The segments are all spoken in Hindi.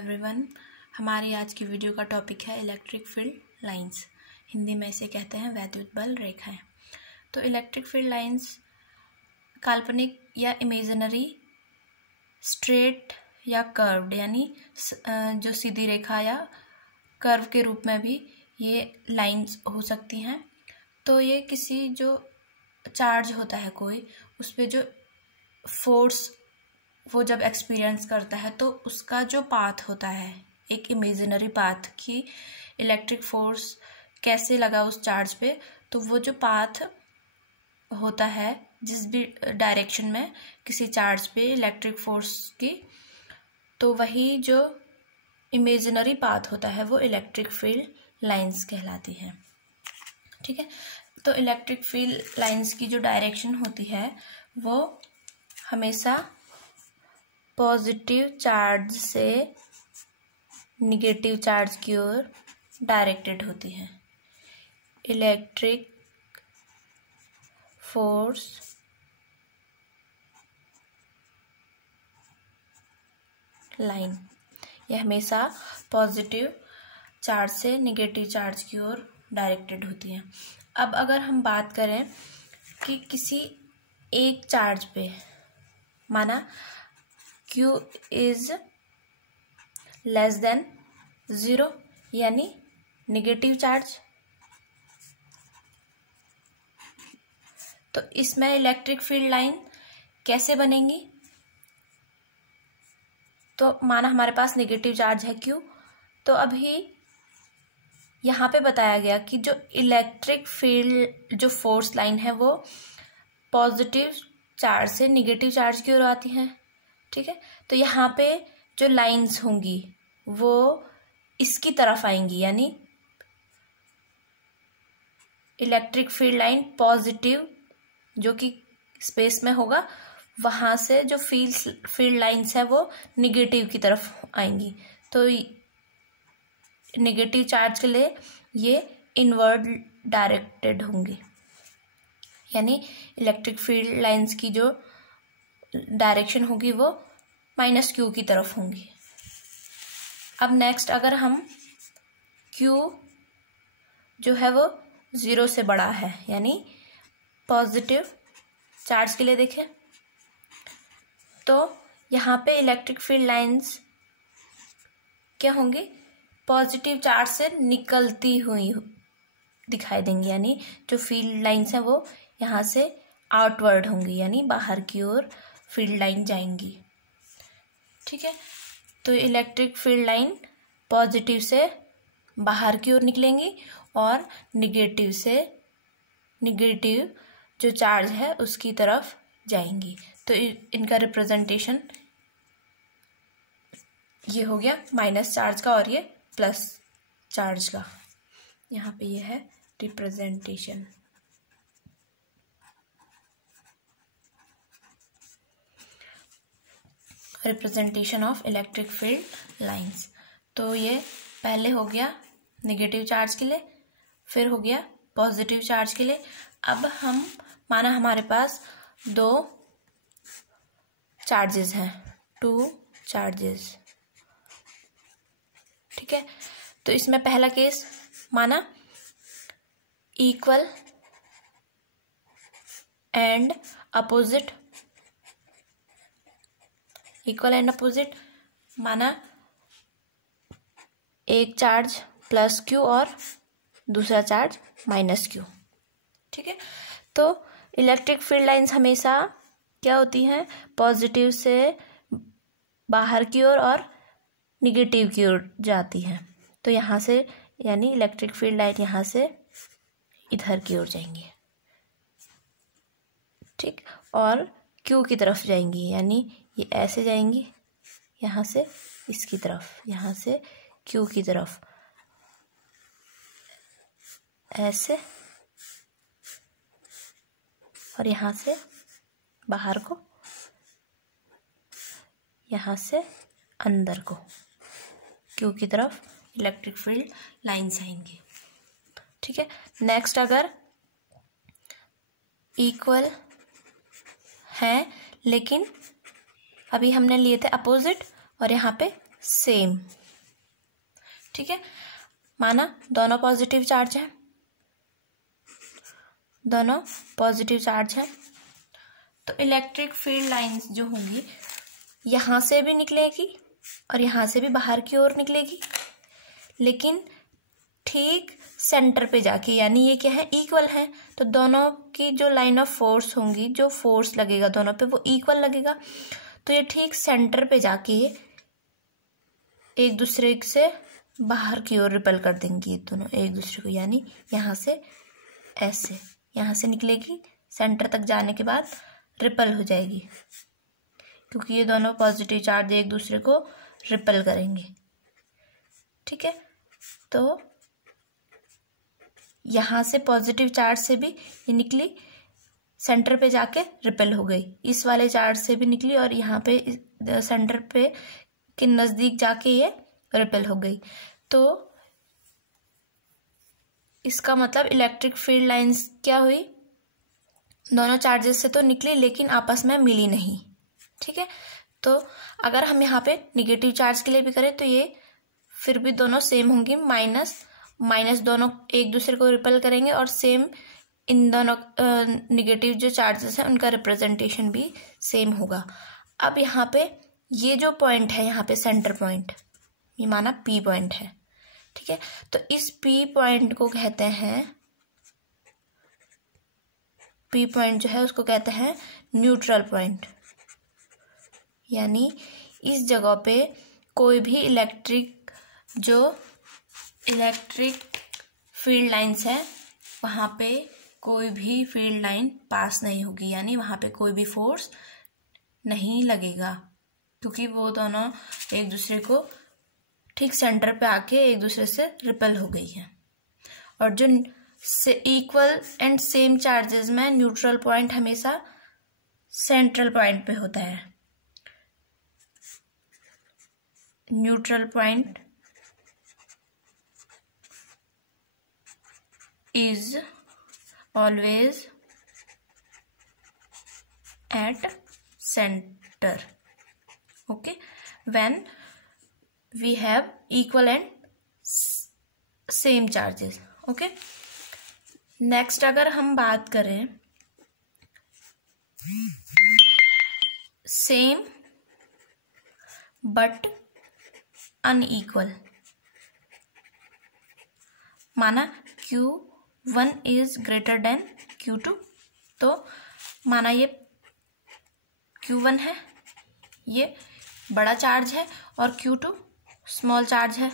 एवरीवन, हमारी आज की वीडियो का टॉपिक है इलेक्ट्रिक फील्ड लाइंस। हिंदी में इसे कहते हैं वैद्युत बल रेखाएं। तो इलेक्ट्रिक फील्ड लाइंस काल्पनिक या इमेजिनरी, स्ट्रेट या कर्व्ड, यानी जो सीधी रेखा या कर्व के रूप में भी ये लाइंस हो सकती हैं। तो ये किसी जो चार्ज होता है कोई, उस पर जो फोर्स वो जब एक्सपीरियंस करता है तो उसका जो पाथ होता है, एक इमेजिनरी पाथ की इलेक्ट्रिक फोर्स कैसे लगा उस चार्ज पे, तो वो जो पाथ होता है जिस भी डायरेक्शन में किसी चार्ज पे इलेक्ट्रिक फोर्स की, तो वही जो इमेजिनरी पाथ होता है वो इलेक्ट्रिक फील्ड लाइंस कहलाती है। ठीक है, तो इलेक्ट्रिक फील्ड लाइंस की जो डायरेक्शन होती है वो हमेशा पॉजिटिव चार्ज से निगेटिव चार्ज की ओर डायरेक्टेड होती है। इलेक्ट्रिक फोर्स लाइन यह हमेशा पॉजिटिव चार्ज से निगेटिव चार्ज की ओर डायरेक्टेड होती है। अब अगर हम बात करें कि किसी एक चार्ज पे, माना Q इज लेस देन 0 यानी निगेटिव चार्ज, तो इसमें इलेक्ट्रिक फील्ड लाइन कैसे बनेंगी? तो माना हमारे पास नेगेटिव चार्ज है Q, तो अभी यहाँ पे बताया गया कि जो इलेक्ट्रिक फील्ड जो फोर्स लाइन है वो पॉजिटिव चार्ज से निगेटिव चार्ज की ओर आती है। ठीक है, तो यहाँ पे जो लाइंस होंगी वो इसकी तरफ आएंगी, यानी इलेक्ट्रिक फील्ड लाइन पॉजिटिव जो कि स्पेस में होगा, वहां से जो फील्ड लाइंस है वो निगेटिव की तरफ आएंगी। तो निगेटिव चार्ज के लिए ये इनवर्ड डायरेक्टेड होंगी, यानी इलेक्ट्रिक फील्ड लाइंस की जो डायरेक्शन होगी वो -Q की तरफ होंगी। अब नेक्स्ट अगर हम Q जो है वो 0 से बड़ा है, यानी पॉजिटिव चार्ज के लिए देखें, तो यहाँ पे इलेक्ट्रिक फील्ड लाइंस क्या होंगी? पॉजिटिव चार्ज से निकलती हुई दिखाई देंगी, यानी जो फील्ड लाइंस हैं वो यहाँ से आउटवर्ड होंगी, यानी बाहर की ओर फील्ड लाइन जाएंगी। ठीक है, तो इलेक्ट्रिक फील्ड लाइन पॉजिटिव से बाहर की ओर निकलेंगी और निगेटिव से निगेटिव जो चार्ज है उसकी तरफ जाएंगी। तो इनका रिप्रेजेंटेशन ये हो गया माइनस चार्ज का और ये प्लस चार्ज का। यहाँ पे ये है representation. Representation of electric field lines. तो ये पहले हो गया नेगेटिव चार्ज के लिए, फिर हो गया पॉजिटिव चार्ज के लिए। अब हम माना हमारे पास 2 चार्जेस हैं, 2 चार्जेस। ठीक है, तो इसमें पहला केस माना equal and opposite, equal and opposite, माना एक चार्ज +Q और दूसरा चार्ज -Q। ठीक है, तो इलेक्ट्रिक फील्ड लाइंस हमेशा क्या होती हैं? पॉजिटिव से बाहर की ओर और निगेटिव की ओर जाती हैं। तो यहाँ से यानी इलेक्ट्रिक फील्ड लाइन यहाँ से इधर की ओर जाएंगी, ठीक, और Q की तरफ जाएंगी, यानी ये ऐसे जाएंगी यहाँ से इसकी तरफ, यहाँ से Q की तरफ ऐसे, और यहाँ से बाहर को, यहाँ से अंदर को Q की तरफ इलेक्ट्रिक फील्ड लाइंस आएंगी। ठीक है, नेक्स्ट अगर इक्वल है लेकिन अभी हमने लिए थे अपोजिट और यहाँ पे सेम। ठीक है, माना दोनों पॉजिटिव चार्ज है, दोनों पॉजिटिव चार्ज है, तो इलेक्ट्रिक फील्ड लाइंस जो होंगी यहाँ से भी निकलेगी और यहाँ से भी बाहर की ओर निकलेगी, लेकिन ठीक सेंटर पे जाके, यानी ये क्या है, इक्वल है, तो दोनों की जो लाइन ऑफ फोर्स होंगी, जो फोर्स लगेगा दोनों पे वो इक्वल लगेगा। तो ये ठीक सेंटर पे जाके एक दूसरे से बाहर की ओर रिपेल कर देंगी, ये दोनों एक दूसरे को, यानी यहाँ से ऐसे, यहाँ से निकलेगी, सेंटर तक जाने के बाद रिपेल हो जाएगी, क्योंकि ये दोनों पॉजिटिव चार्ज एक दूसरे को रिपेल करेंगे। ठीक है, तो यहाँ से पॉजिटिव चार्ज से भी ये निकली, सेंटर पे जाके रिपेल हो गई, इस वाले चार्ज से भी निकली और यहाँ पे सेंटर पे के नज़दीक जाके ये रिपेल हो गई। तो इसका मतलब इलेक्ट्रिक फील्ड लाइंस क्या हुई, दोनों चार्जेस से तो निकली लेकिन आपस में मिली नहीं। ठीक है, तो अगर हम यहाँ पे निगेटिव चार्ज के लिए भी करें तो ये फिर भी दोनों सेम होंगी, माइनस माइनस दोनों एक दूसरे को रिपेल करेंगे और सेम इन दोनों निगेटिव जो चार्जेस हैं उनका रिप्रेजेंटेशन भी सेम होगा। अब यहाँ पे ये जो पॉइंट है, यहाँ पे सेंटर पॉइंट, ये माना पी पॉइंट है। ठीक है, तो इस पी पॉइंट को कहते हैं, पी पॉइंट जो है उसको कहते हैं न्यूट्रल पॉइंट, यानी इस जगह पे कोई भी इलेक्ट्रिक फील्ड लाइंस है वहाँ पे कोई भी फील्ड लाइन पास नहीं होगी, यानी वहाँ पे कोई भी फोर्स नहीं लगेगा, क्योंकि वो दोनों एक दूसरे को ठीक सेंटर पे आके एक दूसरे से रिपेल हो गई है। और जो इक्वल एंड सेम चार्जेस में न्यूट्रल पॉइंट हमेशा सेंट्रल पॉइंट पे होता है। Neutral point is always at center, okay, when we have equal and same charges। okay, next अगर हम बात करें सेम बट अनइक्वल, माना Q1 is greater then Q2, तो माना ये Q1 है, ये बड़ा चार्ज है और Q2 स्मॉल चार्ज है,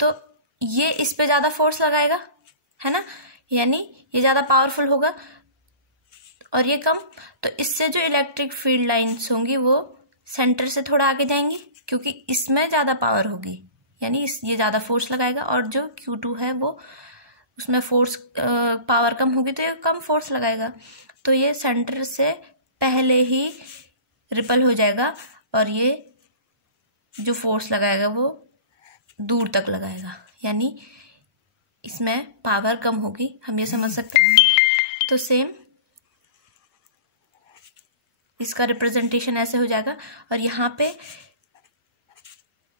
तो ये इस पे ज़्यादा फोर्स लगाएगा, है ना, यानी ये ज़्यादा पावरफुल होगा और ये कम, तो इससे जो इलेक्ट्रिक फील्ड लाइंस होंगी वो सेंटर से थोड़ा आगे जाएंगी, क्योंकि इसमें ज़्यादा पावर होगी, यानी ये ज़्यादा फोर्स लगाएगा, और जो Q2 है वो उसमें फोर्स पावर कम होगी तो ये कम फोर्स लगाएगा, तो ये सेंटर से पहले ही रिपेल हो जाएगा और ये जो फोर्स लगाएगा वो दूर तक लगाएगा, यानी इसमें पावर कम होगी, हम ये समझ सकते हैं। तो सेम इसका रिप्रेजेंटेशन ऐसे हो जाएगा, और यहाँ पे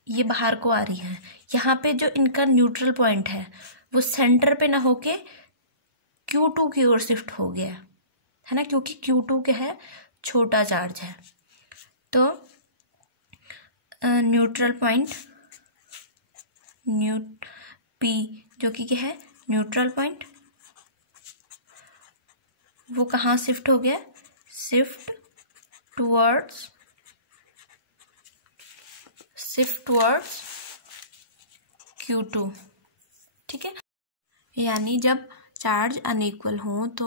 ये बाहर को आ रही है, यहाँ पे जो इनका न्यूट्रल पॉइंट है वो सेंटर पे ना होके Q2 की ओर शिफ्ट हो गया है ना, क्योंकि Q2 क्या है, छोटा चार्ज है, तो न्यूट्रल पॉइंट P जो कि क्या है, न्यूट्रल पॉइंट, वो कहाँ शिफ्ट हो गया, शिफ्ट टुवर्ड्स Q2। ठीक है, यानी जब चार्ज अनइक्वल हो तो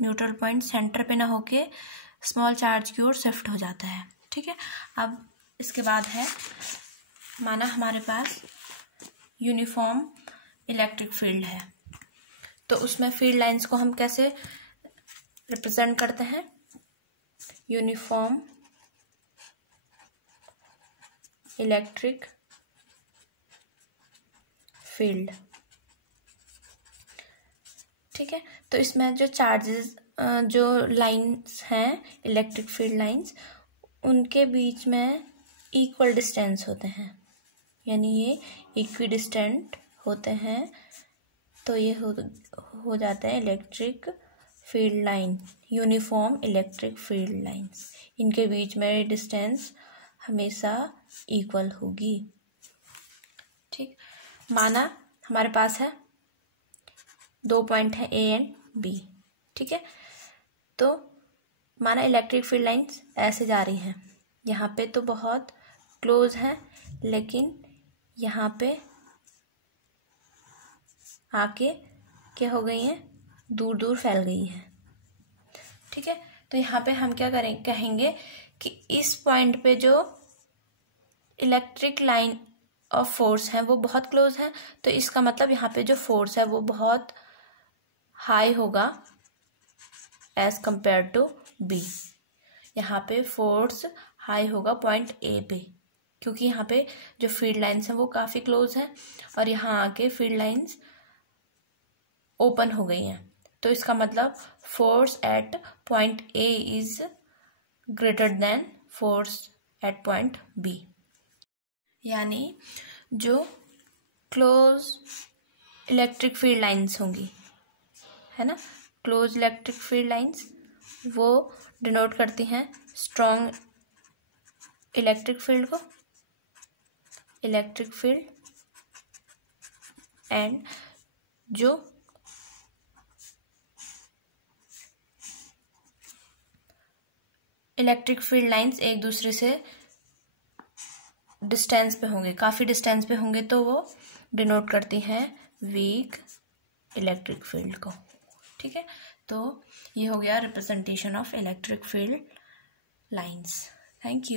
न्यूट्रल पॉइंट सेंटर पे ना होके स्मॉल चार्ज की ओर शिफ्ट हो जाता है। ठीक है, अब इसके बाद है, माना हमारे पास यूनिफॉर्म इलेक्ट्रिक फील्ड है, तो उसमें फील्ड लाइंस को हम कैसे रिप्रेजेंट करते हैं, यूनिफॉर्म इलेक्ट्रिक फील्ड। ठीक है, तो इसमें जो चार्जेस, जो लाइंस हैं इलेक्ट्रिक फील्ड लाइंस, उनके बीच में इक्वल डिस्टेंस होते हैं, यानी ये इक्विडिस्टेंट होते हैं, तो ये हो जाता है electric field line, uniform electric field lines. इनके बीच में डिस्टेंस हमेशा इक्वल होगी। ठीक, माना हमारे पास है 2 पॉइंट है ए एंड बी। ठीक है, तो माना इलेक्ट्रिक फील्ड लाइंस ऐसे जा रही हैं, यहाँ पे तो बहुत क्लोज है, लेकिन यहाँ पे आके क्या हो गई हैं, दूर दूर फैल गई हैं। ठीक है, तो यहाँ पे हम क्या कहेंगे कि इस पॉइंट पे जो इलेक्ट्रिक लाइन ऑफ फोर्स है वो बहुत क्लोज है, तो इसका मतलब यहाँ पे जो फोर्स है वो बहुत हाई होगा एज कंपेयर टू बी। यहाँ पे फोर्स हाई होगा पॉइंट ए पे, क्योंकि यहाँ पे जो फील्ड लाइंस हैं वो काफ़ी क्लोज हैं और यहाँ आके फील्ड लाइंस ओपन हो गई हैं, तो इसका मतलब force at point A is greater than force at point B. यानी जो क्लोज इलेक्ट्रिक फील्ड लाइंस होंगी, है ना, क्लोज इलेक्ट्रिक फील्ड लाइंस वो डिनोट करती हैं स्ट्रॉन्ग इलेक्ट्रिक फील्ड को, इलेक्ट्रिक फील्ड, एंड जो इलेक्ट्रिक फील्ड लाइंस एक दूसरे से डिस्टेंस पे होंगे, काफ़ी डिस्टेंस पे होंगे, तो वो डिनोट करती हैं वीक इलेक्ट्रिक फील्ड को। ठीक है, तो ये हो गया representation of electric field lines. Thank you.